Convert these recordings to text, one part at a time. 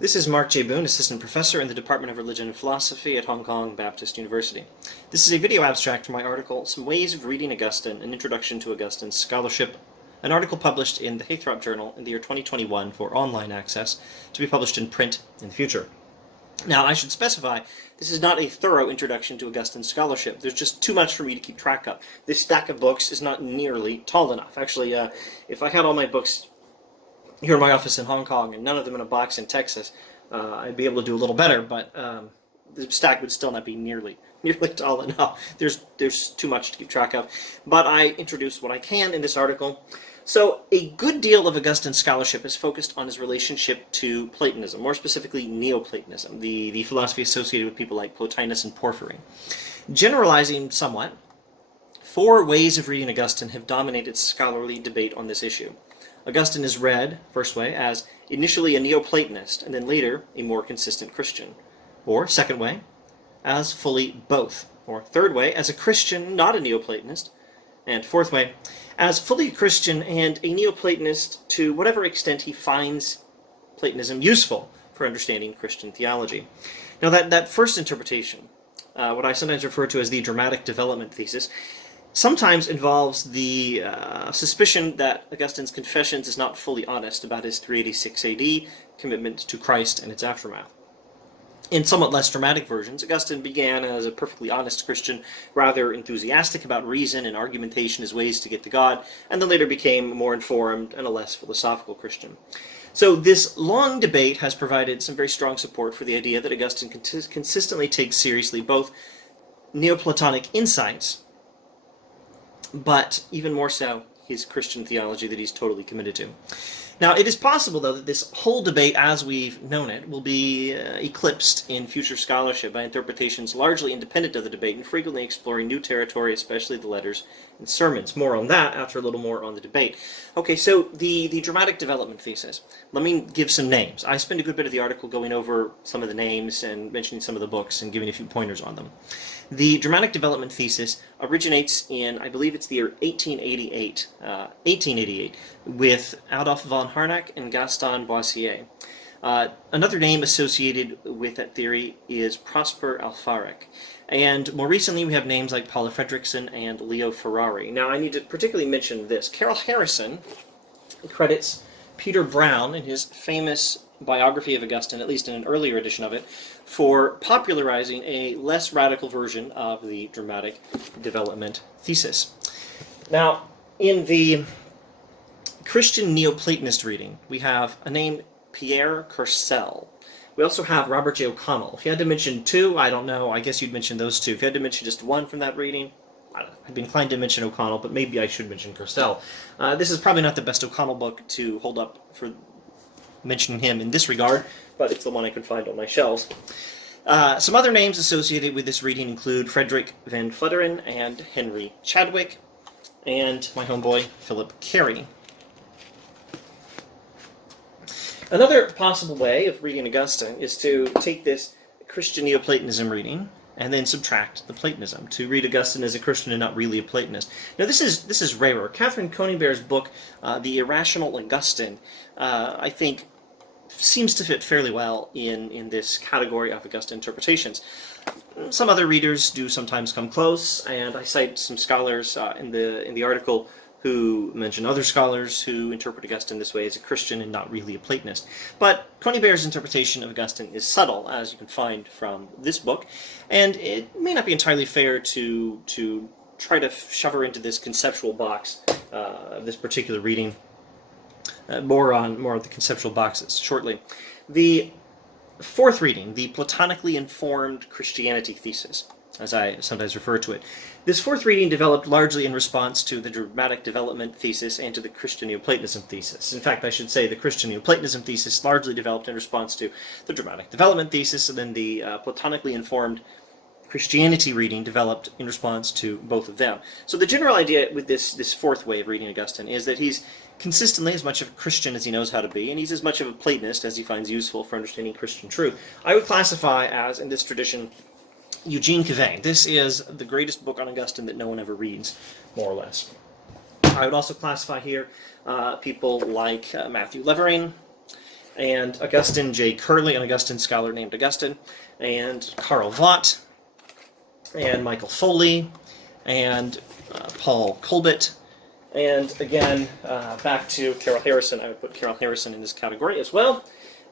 This is Mark J. Boone, Assistant Professor in the Department of Religion and Philosophy at Hong Kong Baptist University. This is a video abstract from my article, Some Ways of Reading Augustine, An Introduction to Augustine's Scholarship, an article published in the Haythrop Journal in the year 2021 for online access, to be published in print in the future. Now, I should specify, this is not a thorough introduction to Augustine's scholarship. There's just too much for me to keep track of. This stack of books is not nearly tall enough. Actually, if I had all my books here in my office in Hong Kong and none of them in a box in Texas, I'd be able to do a little better, but the stack would still not be nearly tall enough. There's too much to keep track of, but I introduce what I can in this article. So a good deal of Augustine's scholarship is focused on his relationship to Platonism, more specifically Neoplatonism, the philosophy associated with people like Plotinus and Porphyry. Generalizing somewhat, 4 ways of reading Augustine have dominated scholarly debate on this issue. Augustine is read, first way, as initially a Neoplatonist, and then later a more consistent Christian. Or, second way, as fully both. Or, third way, as a Christian, not a Neoplatonist. And fourth way, as fully a Christian and a Neoplatonist to whatever extent he finds Platonism useful for understanding Christian theology. Now that first interpretation, what I sometimes refer to as the dramatic development thesis, sometimes involves the suspicion that Augustine's Confessions is not fully honest about his 386 AD commitment to Christ and its aftermath. In somewhat less dramatic versions, Augustine began as a perfectly honest Christian, rather enthusiastic about reason and argumentation as ways to get to God, and then later became more informed and a less philosophical Christian. So this long debate has provided some very strong support for the idea that Augustine consistently takes seriously both Neoplatonic insights, but even more so, his Christian theology that he's totally committed to. Now, it is possible, though, that this whole debate, as we've known it, will be eclipsed in future scholarship by interpretations largely independent of the debate and frequently exploring new territory, especially the letters and sermons. More on that after a little more on the debate. Okay, so the dramatic development thesis. Let me give some names. I spend a good bit of the article going over some of the names and mentioning some of the books and giving a few pointers on them. The dramatic development thesis originates in, I believe it's the year 1888, with Adolphe von Harnack and Gaston Boissier. Another name associated with that theory is Prosper Alfaric. And more recently, we have names like Paula Fredrickson and Leo Ferrari. Now, I need to particularly mention this. Carol Harrison credits Peter Brown in his famous biography of Augustine, at least in an earlier edition of it, for popularizing a less radical version of the dramatic development thesis. Now, in the Christian Neoplatonist reading, we have a name, Pierre Courcelle. We also have Robert J. O'Connell. If you had to mention 2, I don't know, I guess you'd mention those 2. If you had to mention just 1 from that reading, I'd be inclined to mention O'Connell, but maybe I should mention Courcelle. This is probably not the best O'Connell book to hold up for mentioning him in this regard, but it's the one I could find on my shelves. Some other names associated with this reading include Frederick Van Flutteren and Henry Chadwick, and my homeboy, Philip Carey. Another possible way of reading Augustine is to take this Christian Neoplatonism reading and then subtract the Platonism, to read Augustine as a Christian and not really a Platonist. Now, this is rarer. Catherine Conybeare's book, The Irrational Augustine, I think seems to fit fairly well in this category of Augustine interpretations. Some other readers do sometimes come close, and I cite some scholars in the article who mention other scholars who interpret Augustine this way as a Christian and not really a Platonist. But Conybeare's interpretation of Augustine is subtle, as you can find from this book, and it may not be entirely fair to try to shove her into this conceptual box of this particular reading. More on the conceptual boxes shortly. The 4th reading, the Platonically informed Christianity thesis, as I sometimes refer to it. This 4th reading developed largely in response to the dramatic development thesis and to the Christian Neoplatonism thesis. In fact, I should say the Christian Neoplatonism thesis largely developed in response to the dramatic development thesis, and then the Platonically informed Christianity reading developed in response to both of them. So the general idea with this 4th way of reading Augustine is that he's consistently as much of a Christian as he knows how to be, and he's as much of a Platonist as he finds useful for understanding Christian truth. I would classify as, in this tradition, Eugene Cavane. This is the greatest book on Augustine that no one ever reads, more or less. I would also classify here people like Matthew Levering, and Augustine J. Curley, an Augustine scholar named Augustine, and Karl Vaught, and Michael Foley, and Paul Colbert, and again, back to Carol Harrison. I would put Carol Harrison in this category as well.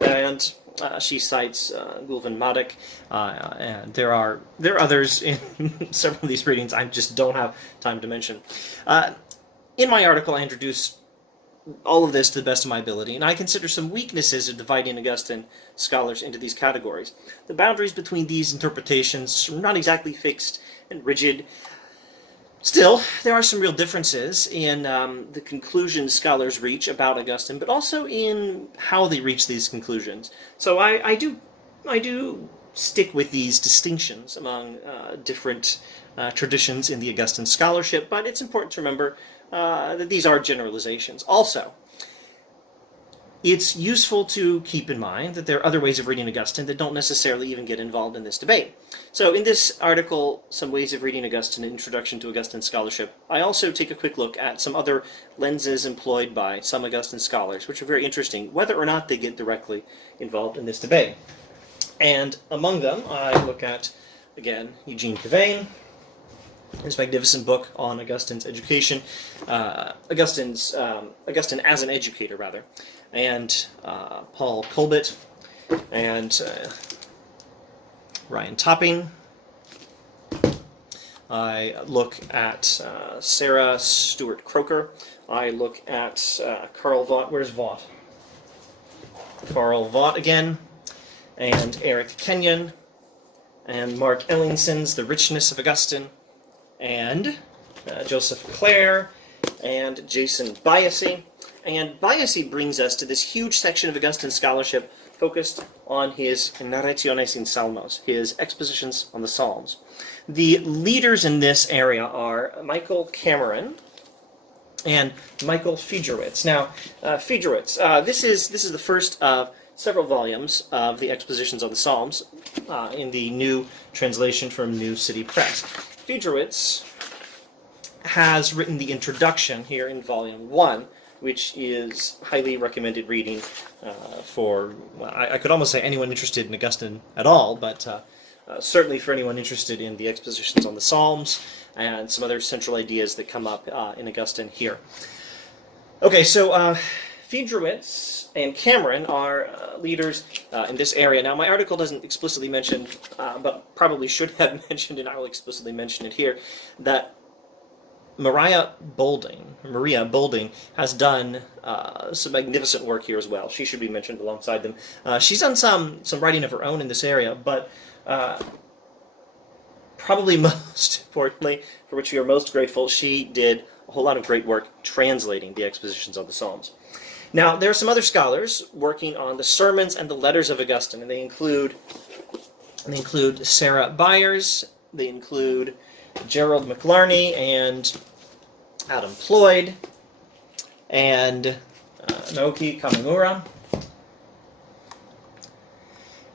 And she cites Gulven Maddock, and there are others in several of these readings I just don't have time to mention. In my article, I introduce all of this to the best of my ability, and I consider some weaknesses of dividing Augustine scholars into these categories. The boundaries between these interpretations are not exactly fixed and rigid. Still, there are some real differences in the conclusions scholars reach about Augustine, but also in how they reach these conclusions. So I do stick with these distinctions among different traditions in the Augustine scholarship, but it's important to remember that these are generalizations. Also, it's useful to keep in mind that there are other ways of reading Augustine that don't necessarily even get involved in this debate. So in this article, Some Ways of Reading Augustine, an Introduction to Augustine Scholarship, I also take a quick look at some other lenses employed by some Augustine scholars, which are very interesting, whether or not they get directly involved in this debate. And among them, I look at, again, Eugene Cavane, his magnificent book on Augustine's education, Augustine as an educator, rather, and Paul Colbert, and Ryan Topping. I look at Sarah Stewart Croker. I look at Karl Vaught. Where's Vaught? Karl Vaught again, and Eric Kenyon, and Mark Ellingson's The Richness of Augustine, and Joseph Clare, and Jason Biassy. And Biassy brings us to this huge section of Augustine scholarship focused on his Narrationes in Salmos, his expositions on the Psalms. The leaders in this area are Michael Cameron and Michael Fiedrowitz. Now, Fiedrowitz, this is the first of several volumes of the expositions on the Psalms in the new translation from New City Press. Fiedrowitz has written the introduction here in Volume 1, which is highly recommended reading for, well, I could almost say anyone interested in Augustine at all, but certainly for anyone interested in the expositions on the Psalms and some other central ideas that come up in Augustine here. Okay, so Fiedrowitz and Cameron are leaders in this area. Now, my article doesn't explicitly mention, but probably should have mentioned, and I will explicitly mention it here, that Maria Bolding has done some magnificent work here as well. She should be mentioned alongside them. She's done some writing of her own in this area, but probably most importantly, for which we are most grateful, she did a whole lot of great work translating the expositions of the Psalms. Now, there are some other scholars working on the sermons and the letters of Augustine, and they include Sarah Byers, they include Gerald McLarney and Adam Ployd, and Naoki Kamimura.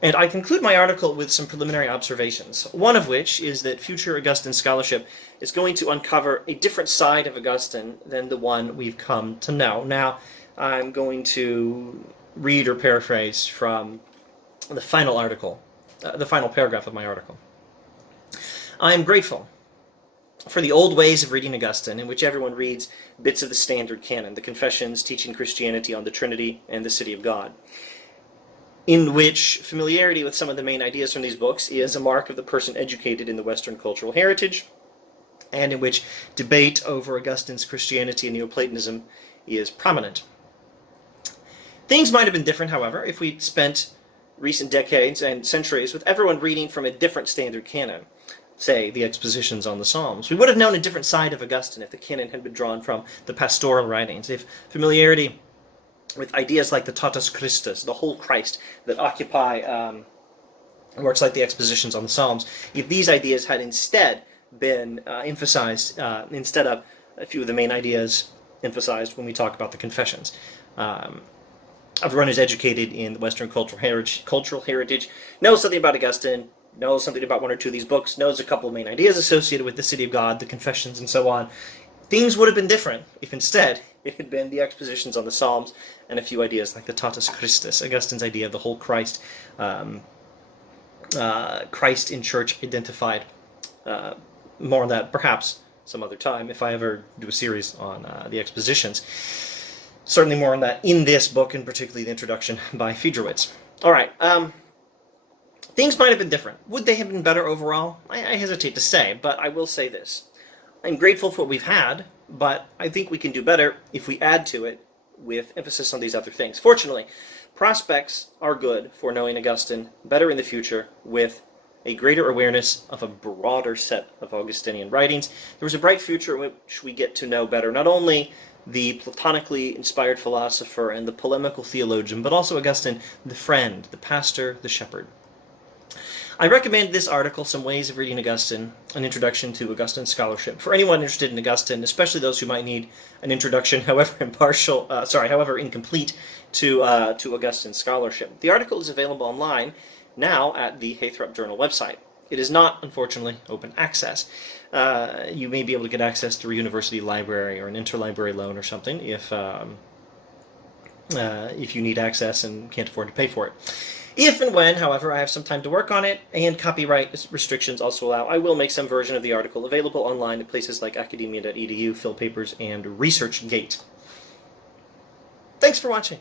And I conclude my article with some preliminary observations, one of which is that future Augustine scholarship is going to uncover a different side of Augustine than the one we've come to know. Now, I'm going to read or paraphrase from the final article, the final paragraph of my article. I am grateful for the old ways of reading Augustine, in which everyone reads bits of the standard canon, the Confessions teaching Christianity on the Trinity and the City of God, in which familiarity with some of the main ideas from these books is a mark of the person educated in the Western cultural heritage, and in which debate over Augustine's Christianity and Neoplatonism is prominent. Things might have been different, however, if we'd spent recent decades and centuries with everyone reading from a different standard canon, say, the expositions on the Psalms. We would have known a different side of Augustine if the canon had been drawn from the pastoral writings, if familiarity with ideas like the Totus Christus, the whole Christ, that occupy works like the expositions on the Psalms, if these ideas had instead been emphasized, instead of a few of the main ideas emphasized when we talk about the Confessions. Everyone who's educated in the Western cultural heritage knows something about Augustine, knows something about one or two of these books, knows a couple of main ideas associated with the City of God, the Confessions, and so on. Things would have been different if instead it had been the expositions on the Psalms and a few ideas like the Totus Christus, Augustine's idea of the whole Christ, Christ in church identified. More on that perhaps some other time if I ever do a series on the expositions. Certainly more on that in this book, and particularly the introduction by Fiedrowitz. All right. Things might have been different. Would they have been better overall? I hesitate to say, but I will say this. I'm grateful for what we've had, but I think we can do better if we add to it with emphasis on these other things. Fortunately, prospects are good for knowing Augustine better in the future with a greater awareness of a broader set of Augustinian writings. There was a bright future in which we get to know better not only the Platonically inspired philosopher and the polemical theologian, but also Augustine, the friend, the pastor, the shepherd. I recommend this article, Some Ways of Reading Augustine, an introduction to Augustine scholarship, for anyone interested in Augustine, especially those who might need an introduction, however incomplete, to Augustine scholarship. The article is available online now at the Haythorpe Journal website. It is not, unfortunately, open access. You may be able to get access through a university library or an interlibrary loan or something if you need access and can't afford to pay for it. If and when, however, I have some time to work on it, and copyright restrictions also allow, I will make some version of the article available online at places like academia.edu, PhilPapers, and ResearchGate. Thanks for watching.